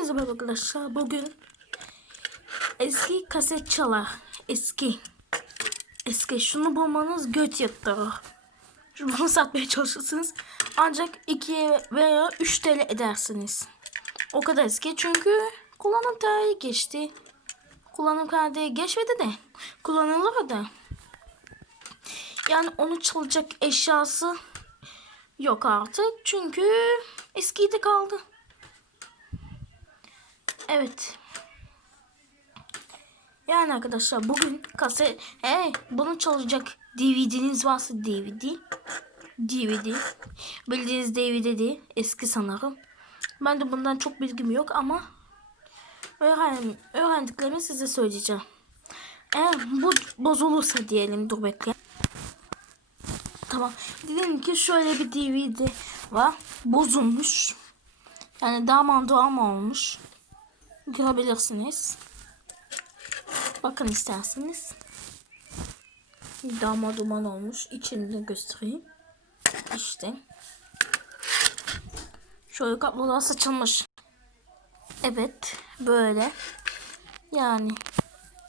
Hepinize merhaba arkadaşlar. Bugün eski kaset çalar. Eski. Eski. Şunu bulmanız göt yatırır. Bunu satmaya çalışırsınız. Ancak 2 veya 3 TL edersiniz. O kadar eski çünkü kullanım tarihi geçti. Kullanım tarihi geçmedi de kullanılır da. Yani onu çalacak eşyası yok artık. Çünkü eskiydi kaldı. Evet. Yani arkadaşlar bugün kaset hey, bunu çalacak DVD'niz varsa DVD DVD bildiğiniz DVD değil eski sanırım. Ben de bundan çok bilgim yok ama öğren, öğrendiklerimi size söyleyeceğim. Eğer bu bozulursa diyelim dur bekle. Tamam. Diyelim ki şöyle bir DVD var. Bozulmuş. Yani daman doğam olmuş. Görebilirsiniz. Bakın isterseniz. Dama duman olmuş. İçini göstereyim. İşte. Şöyle kablolar saçılmış. Evet. Böyle. Yani.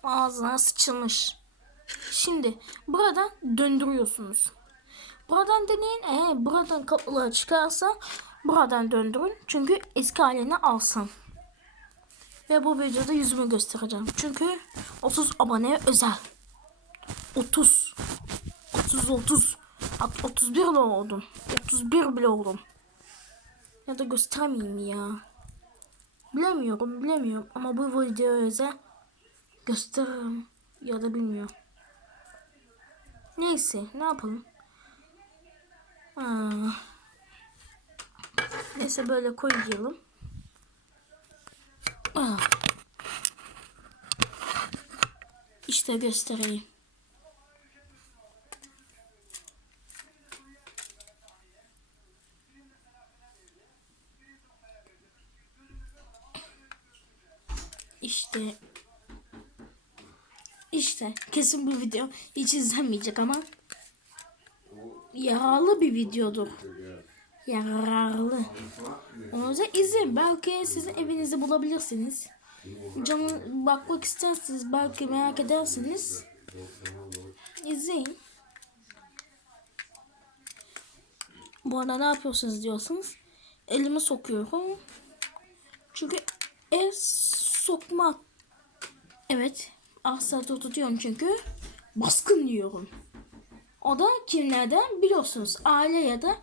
Ağzına sıçılmış. Şimdi buradan döndürüyorsunuz. Buradan deneyin. Eğer buradan kablolar çıkarsa buradan döndürün. Çünkü eski halini alsın. Ve bu videoda yüzümü göstereceğim. Çünkü 30 abone özel. 30. 30 30. Hat 31 bile oldum. 31 bile oldum. Ya da göstermeyeyim ya. Bilemiyorum bilemiyorum ama bu video özel gösteririm ya da bilmiyorum. Neyse ne yapalım. Aa. Neyse böyle koyalım. Ah. İşte göstereyim. İşte işte kesin bu video hiç izlenmeyecek ama yararlı bir videodur. Yararlı. O yüzden izleyin. Belki sizin evinizde bulabilirsiniz. Canın bakmak isterseniz belki merak edersiniz. İzleyin. Bu arada ne yapıyorsunuz diyorsanız elimi sokuyorum. Çünkü el sokmak evet asla tutuyorum çünkü baskın diyorum. O da kimlerden biliyorsunuz aile ya da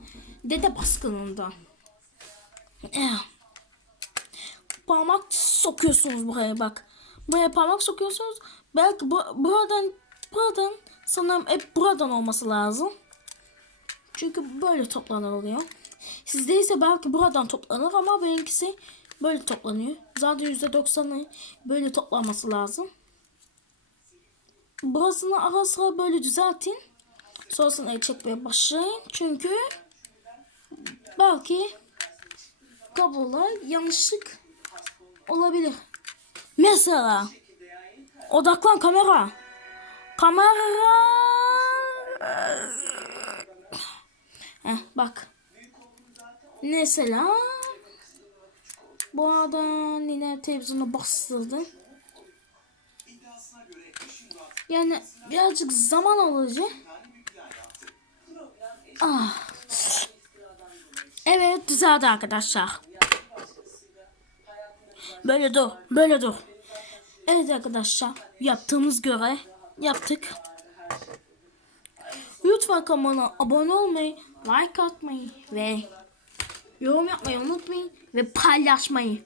dede baskınından. Eh. Parmak sokuyorsunuz buraya bak. Buraya parmak sokuyorsunuz. Belki bu, buradan buradan sanırım hep buradan olması lazım. Çünkü böyle toplanır oluyor. Sizde ise belki buradan toplanır ama benimkisi böyle toplanıyor. Zaten %90'ı böyle toplanması lazım. Burasını ara sıra böyle düzeltin. Sonrasında el çekmeye başlayın. Çünkü belki kablolar yanlışlık olabilir. Mesela odaklan kamera. Kamera. Heh, bak. Mesela bu arada yine televizyonu bastırdım. Yani birazcık zaman alacak. Ah. Evet düzeldi arkadaşlar. Böyle dur. Böyle dur. Evet arkadaşlar. Yaptığımız göre yaptık. Lütfen kanala abone olmayı, like atmayı ve yorum yapmayı unutmayın ve paylaşmayı.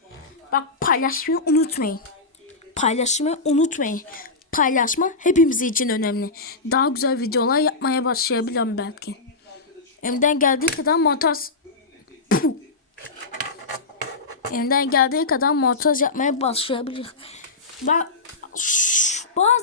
Bak paylaşmayı unutmayın. Paylaşmayı unutmayın. Paylaşma hepimiz için önemli. Daha güzel videolar yapmaya başlayabilirim belki. Elimden geldiği kadar montaj Puh. Elimden geldiği kadar montaj yapmaya başlayabilir. Ben bazen